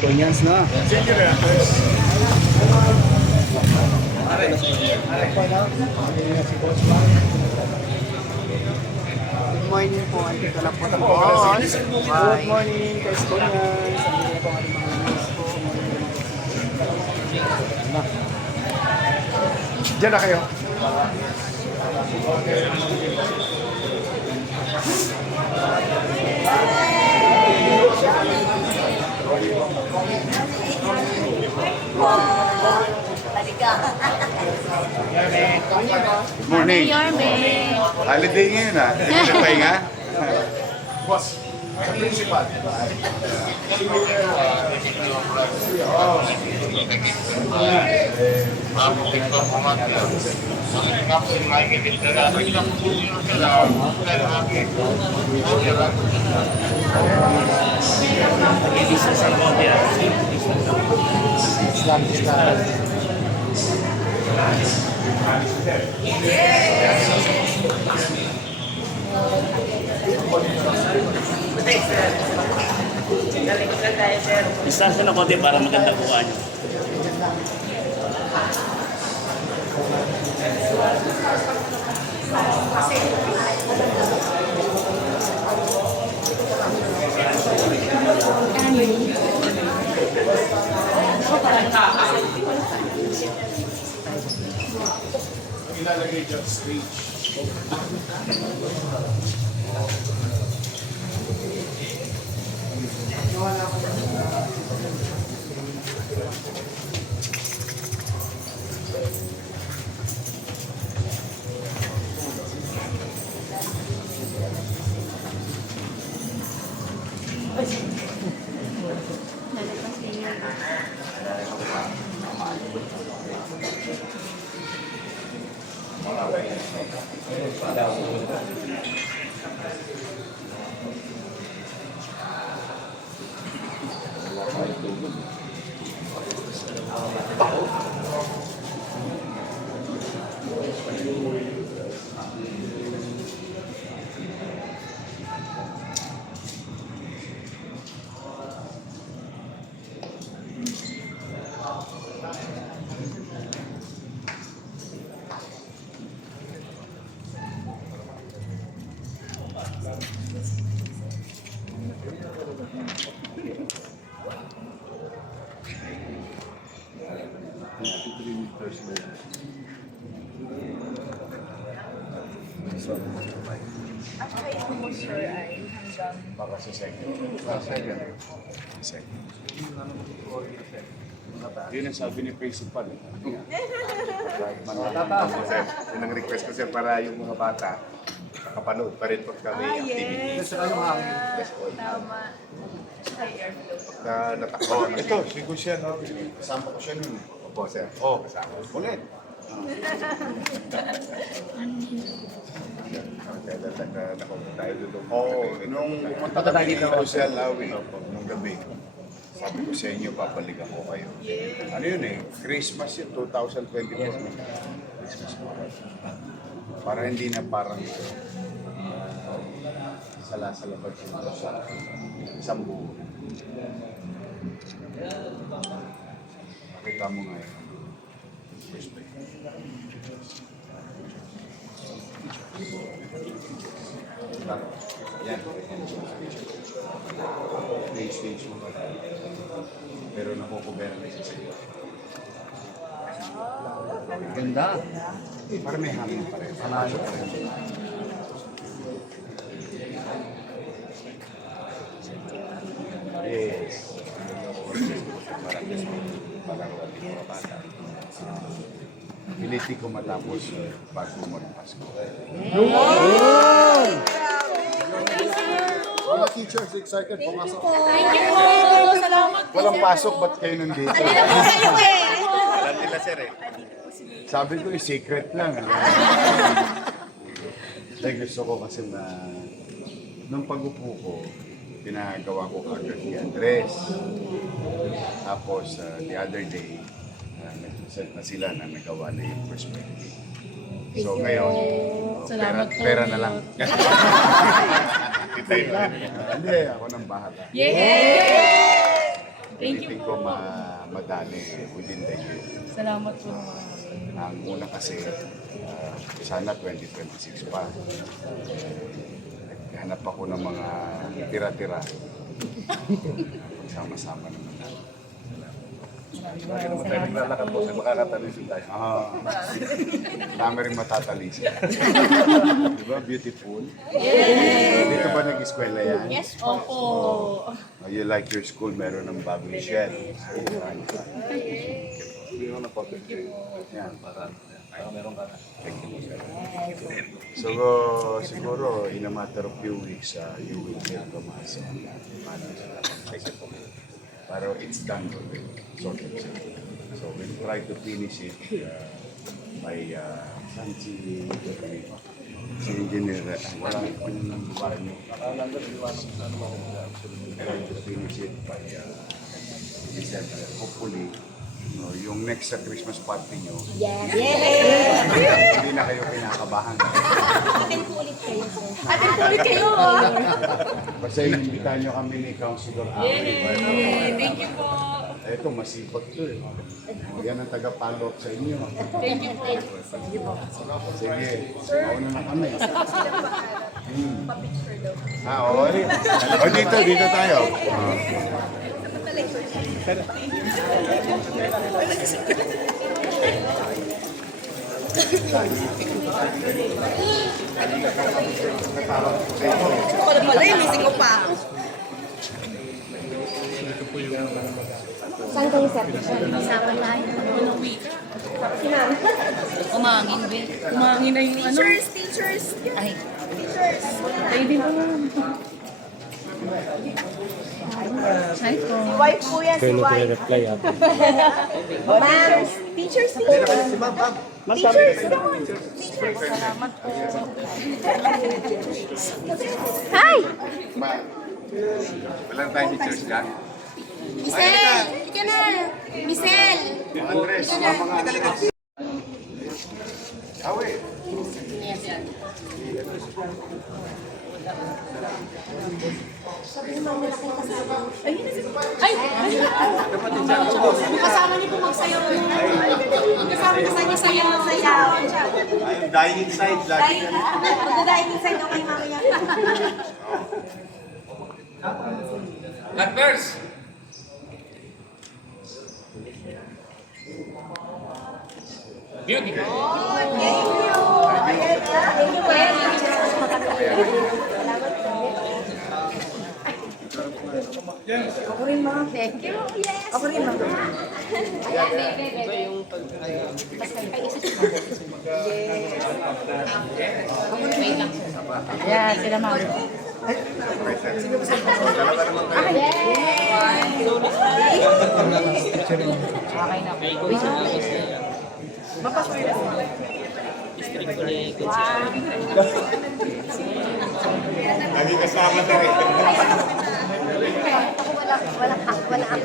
Konyans na. Sige na. Good morning po. Andito na po si Boss. Good morning, Guys Konyans. Andito na po ang ating mga news po. Diyan na kayo. Good morning. Holiday ngayon ah. Hindi na pahinga. Boss, sa principal. Distansya na konti para maganda kuha nyo. Ilalagay dyan stage. Baka sa second. Second. Yun ang sabi ni principal. Kahit manatapos ko sir. Yun ang request ko sir para yung mga bata nakapanood pa rin po kami activity. Tama. Na natakbo. Ito, si Gusyan. Kasama ko siya nun. Opo sir. Oo, kasama. Ulit. Nakapunta tayo doon. Oo, nung pumunta kami dito sa Lawi, nung gabi, sabi ko sa inyo, papalikan ko kayo. Ano yun eh, Christmas yun, 2024. Christmas po. Para hindi na parang sala-sala pa sa isang buo. Makita mo nga yun. Yan. Stage mo pa. Pero nakukubera na isa sa'yo. Ganda. Para may hangin pa rin. Panalo pa rin. Yes. Parang mga bata. Piniti ko matapos bago mag-Pasko. Mga teachers excited pumasok. Thank you po. Salamat po. Walang pasok, ba't kayo nandito? Andito po kayo eh. Alam nila sir eh. Sabi ko secret lang. Dahil gusto ko kasi na nung pag-upo ko, pinagawa ko agad ni Andres. Tapos the other day, nag-set na sila na nagawa na yung perspective. So ngayon, pera na lang. Hindi, ako nang bahala. Yay! Pinitin ko madali within the year. Salamat po. Ang una kasi, sana 2026 pa. Hanap ako ng mga tira-tira. Sama-sama naman. Lagi naman tayo naglalakad po kasi makakatalisin tayo. Dami rin matatalisin. Di ba? Beautiful. Dito ba nag-eskwela yan? Yes po. Opo. You like your school, meron ng bagong shell. Hindi ko na po. Yan. Para meron ka na. So, siguro, in a matter of few weeks, you will hear from us. Pero it's done already. So, we'll try to finish it by si engineer. Wala ko yung buwan nyo. Try to finish it by December. Hopefully, yung next sa Christmas party nyo, hindi na kayo kinakabahan. Atin po ulit kayo, sir. Atin po ulit kayo, Basta inimbitahan nyo kami ni Councilor Ari. Thank you po. Ito, masipag to eh. Yan ang taga-follow up sa inyo. Thank you po. Sige, mauna na kami. Okay. O dito tayo. Ako na pala, missing ko pa. Saan kayo, sir? Usapan tayo. Anong week? Si ma'am. Umangin, Bill. Umangin na yung ano. Teachers. Ay. Kayo din po. Hi po. Wife po yan, si wife. Ma'am. Teachers po. Teachers. Salamat po. Hi! Walang tayo teachers dyan. Michelle! Ika na! Michelle! Andres, mga Awe. Ay! Kasama niyo po magsayaw. Kasama niyo sa sayaw. Ayun, dying inside. Lagi. Magdadaing inside ako kay mamaya. Thank you, ma'am. Ako rin, ma'am. Thank you. Yes. Ako rin, ma'am. Yeah, sila ma'am. Okay na po. Lagi kasama na rin. Ako wala ako.